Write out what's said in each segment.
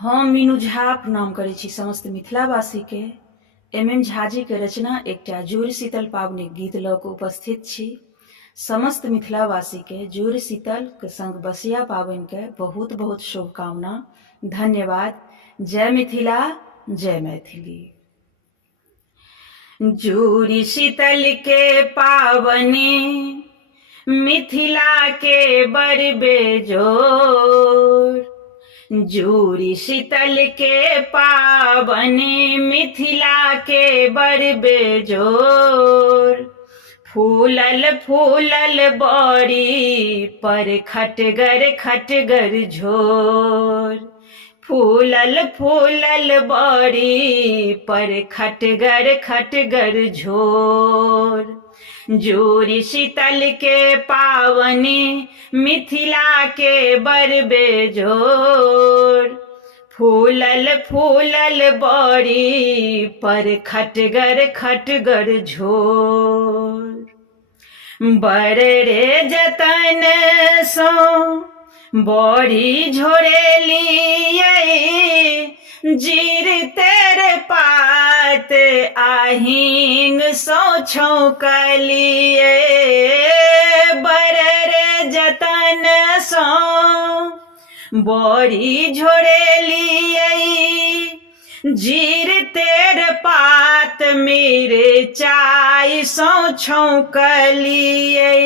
हम मीनू झा प्रणाम करै छी समस्त मिथिलावासी के। एम झा जी के रचना एकटा जुड़ शीतल पावनी गीत लऽ कऽ उपस्थित छी। समस्त मिथिलावासी के जुड़ शीतल के संग बसिया पावनि के बहुत बहुत शुभकामना। धन्यवाद। जय मिथिला, जय मैथिली। जुड़ शीतल के पावनी मिथिला के बड़ बेजोर। जुड़ शीतल के पावनी मिथिला के बड़ बेजोर। फूलल फूलल बड़ी पर खटगर खटगर झोर। फूलल फूलल बड़ी पर खटगर खटगर झोर। जुड़ शीतल के पावनी मिथिला के बड़ बेजोर। फूलल फूलल बड़ी पर खटगर खटगर झोर। बड़ रे जतन सो बड़ी झोरेलियै, जीर तेरे पात आहिंग सो छौंकलियै। बड़ रे जतन सो बड़ी झोरेलियै, जीर तेरे पात मेरे चाय सो छौंकलियै।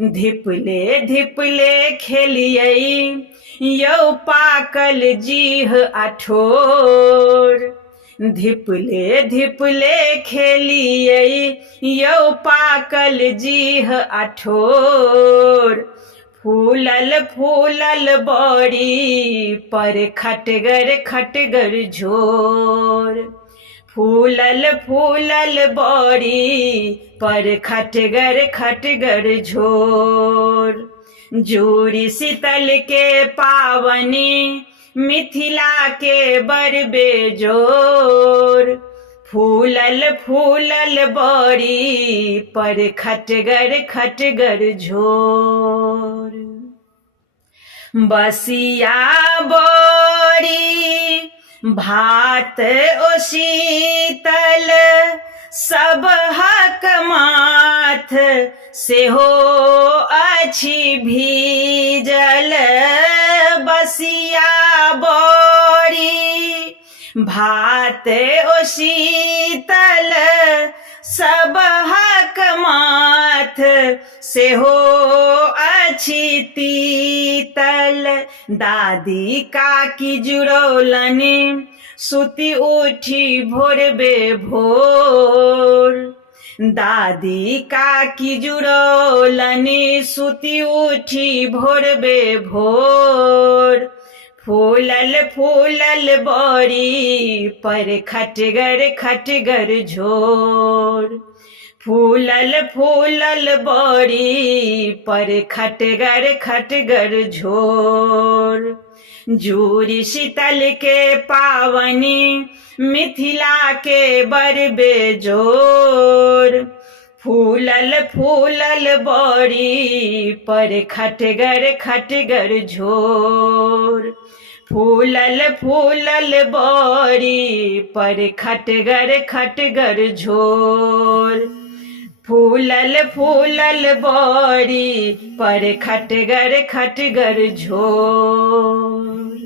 धिपले धिपले खेलियै यौ पाकल जीह अठोर। धिपले धिपले खेलियै यौ पाकल जीह अठोर। फूलल फूलल बड़ी पर खटगर खटगर झोर। फूलल फूलल बड़ी पर खटगर खटगर झोर। जुड़ शीतल के पावनी मिथिला के बड़ बेजोर। फूलल फूलल बड़ी पर खटगर खटगर झोर। बसिया बड़ी भात ओ शीतल सबहक माथ सेहो अछि भीजल। बसिया बड़ी भात ओ शीतल सबहक माथ सेहो अछि तीतल। दादी काकी जुड़ौलनि सुति उठी भोरबे भोर। दादी काकी जुड़ौलनि सुति उठी भोरबे भोर। फूलल फूलल बड़ी पर खटगर खटगर झोर। फूलल फूलल बड़ी पर खटगर खटगर झोर। जुड़ शीतल के पावनी मिथिला के बड़ बेजोर। फूलल फूलल बड़ी पर खटगर खटगर झोर। फूलल फूलल बड़ी पर खटगर खटगर झोर। फूलल फूलल बड़ी पर खटगर खटगर झोर।